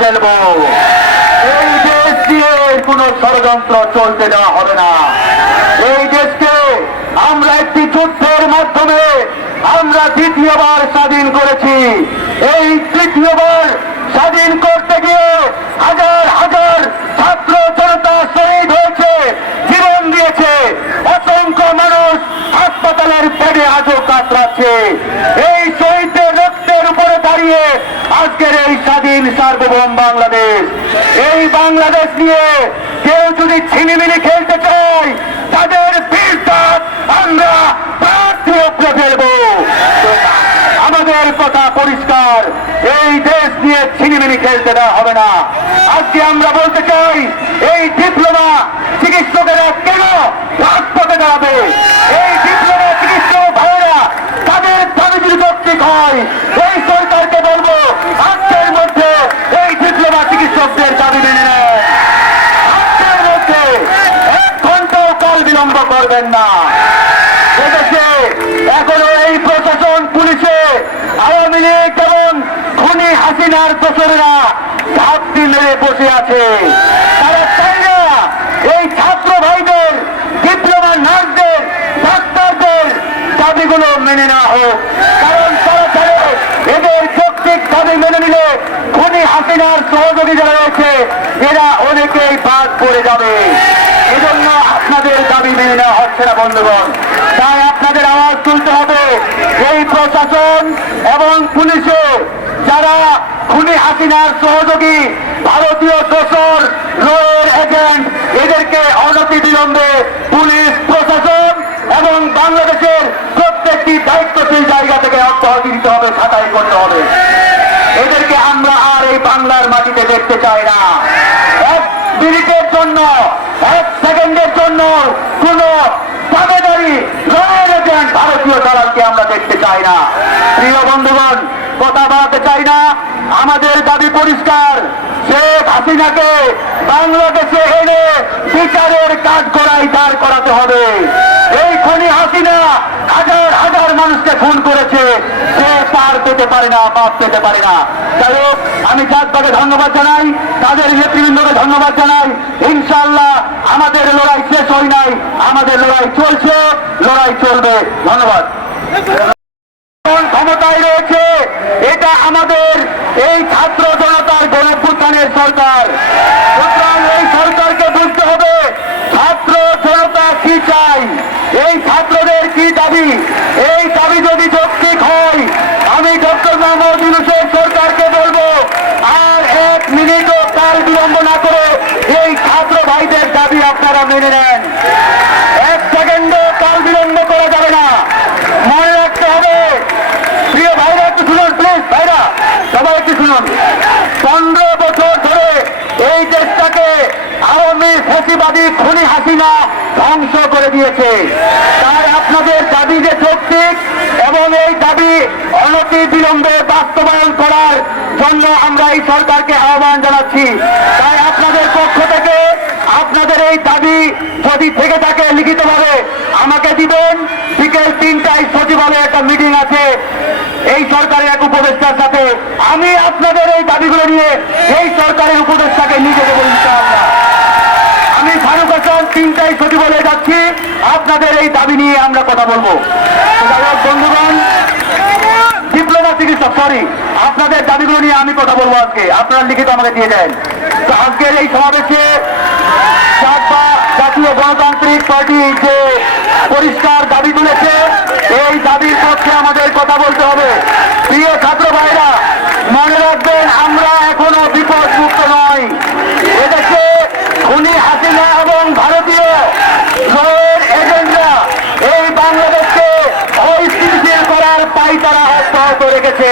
ফেলবো। এই দেশ দিয়ে কোনো ষড়যন্ত্র চলতে দেওয়া হবে না। এই দেশকে আমরা একটি যুদ্ধের মাধ্যমে আমরা দ্বিতীয়বার স্বাধীন করেছি। এই তৃতীয়বার স্বাধীন করতে গিয়ে হাজার হাজার ছাত্র জনতা শহীদ হয়েছে, জীবন দিয়েছে। অসংখ্য মানুষ হাসপাতালের বেডে আজও কাতরাচ্ছে। এই শহীদদের রক্তের উপরে দাঁড়িয়ে আজকের এই স্বাধীন সার্বভৌম বাংলাদেশ। এই বাংলাদেশ নিয়ে কেউ যদি ছিনিমিনি খেলতে চায়, তাদের বীরত্ব আমরা প্রার্থী উপরে ফেলবো। আমাদের কথা পরিষ্কার, এই দেশ নিয়ে ছিনিমিনি খেলতে দেওয়া হবে না। আজকে আমরা বলতে চাই, এই ডিপ্লোমা চিকিৎসকেরা কেন রাজপথে দাঁড়াবে? এই ডিপ্লোমা চিকিৎসক ভাইয়েরা তাদের দাবি যদি যৌক্তিক হয়, এই সরকারকে বলবো আজকের মধ্যে এই ডিপ্লোমা চিকিৎসকদের দাবি মেনে নেয়। আজকের মধ্যে 1 ঘন্টাও কাল বিলম্ব করবেন না। এদেশে এখনো এই প্রশাসন, পুলিশে আওয়ামী লীগ এবং খুনি হাসিনার দোসরেরা ঘাপটি মেরে বসে আছে। তারা চাই না এই ছাত্র ভাইদের, ডিপ্লোমা নার্সদের, ডাক্তারদের দাবিগুলো মেনে নেওয়া হোক। কারণ তারা চায় এদের যৌক্তিক দাবি মেনে নিলে খুনি হাসিনার সহযোগী যারা রয়েছে এরা অনেকেই বাদ পড়ে যাবে। এজন্য আপনাদের দাবি মেনে নেওয়া হচ্ছে না বন্ধুগণ। তাই আপনাদের আওয়াজ তুলতে হবে। এই প্রশাসন এবং পুলিশে যারা খুনি হাসিনার সহযোগী, ভারতীয় দোসর, রয়ের এজেন্ট, এদেরকে অনতি বিলম্বে পুলিশ, প্রশাসন এবং বাংলাদেশের প্রত্যেকটি দায়িত্বশীল জায়গা থেকে অব্যাহতি দিতে হবে, ছাঁটাই করতে হবে। এদেরকে আমরা আর এই বাংলার মাটিতে দেখতে চাই না। 1 মিনিটের জন্য, 1 সেকেন্ডের জন্য কোন দাবেদারি রয়ের এজেন্ট, ভারতীয় দালালকে আমরা দেখতে চাই না। প্রিয় বন্ধুগণ, কথা বলতে চাই না। আমাদের দাবি পরিষ্কার, শেখ হাসিনাকে বাংলাদেশে এনে বিচারের কাজ করাই দাঁড় করাতে হবে। এই খুনি হাসিনা হাজার হাজার মানুষকে খুন করেছে, সে পার পেতে পারে না, পাপ পেতে পারে না। যাই হোক, আমি জাতটাকে ধন্যবাদ জানাই, তাদের নেতৃবৃন্দকে ধন্যবাদ জানাই। ইনশাআল্লাহ আমাদের লড়াই শেষ হয় নাই, আমাদের লড়াই চলছে, লড়াই চলবে। ধন্যবাদ। ক্ষমতায় রয়েছে এটা আমাদের এই ছাত্র জনতার গণঅভ্যুত্থানের সরকার। সুতরাং এই সরকারকে বুঝতে হবে ছাত্র জনতা কি চাই, এই ছাত্রদের কি দাবি। এই দাবি যদি যৌক্তিক হয়, আমি ডক্টর মোহাম্মদ ইউনূসের সরকারকে বলবো আর 1 মিনিটও কাল বিলম্ব না করে এই ছাত্র ভাইদের দাবি আপনারা মেনে নেন। 1 সেকেন্ডও কাল বিলম্ব করা যাবে না। মনে রাখতে হবে, প্রিয় ভাইরা একটু শুনুন, প্লিজ ভাইরা সবাই একটু শুনুন। 15 বছর ধরে এই দেশটাকে আওয়ামী ফ্যাসিবাদী খুনি হাসিনা ধ্বংস করে দিয়েছে। তাই আপনাদের দাবি যে যৌক্তিক এবং এই দাবি অনতি বিলম্বে বাস্তবায়ন করার জন্য আমরা এই সরকারকে আহ্বান জানাচ্ছি। তাই আপনাদের পক্ষ থেকে আপনাদের এই দাবি যদি থেকে থাকে লিখিতভাবে আমাকে দিবেন। বিকেল 3টায় সচিবালয়ে একটা মিটিং আছে এই সরকারের এক উপদেষ্টার সাথে। আমি আপনাদের এই দাবিগুলো নিয়ে এই সরকারের উপদেষ্টাকে নিয়ে দেবো ইনশাআল্লাহ। আমি ফারুক হাসান 3টায় সচিবালয়ে যাচ্ছি, আপনাদের এই দাবি নিয়ে আমরা কথা বলবো। বন্ধুগণ, ডিপ্লোমা চিকিৎসক, সরি, আপনাদের দাবিগুলো নিয়ে আমি কথা বলবো আজকে, আপনারা লিখিত আমাকে দিয়ে দেন। তো আজকের এই সমাবেশে জাতীয় গণতান্ত্রিক পার্টি যে পরিষ্কার দাবি তুলেছে, এই দাবির পক্ষে আমাদের কথা বলতে হবে। প্রিয় ছাত্র ভাইরা, মনে রাখবেন আমরা এখনো বিপদ মুক্ত নয়। এদেশে খুনি হাসিনা এবং ভারতীয় রয়ের এজেন্টরা এই বাংলাদেশকে অস্থিতিশীল করার পায়তারা অব্যাহত রেখেছে।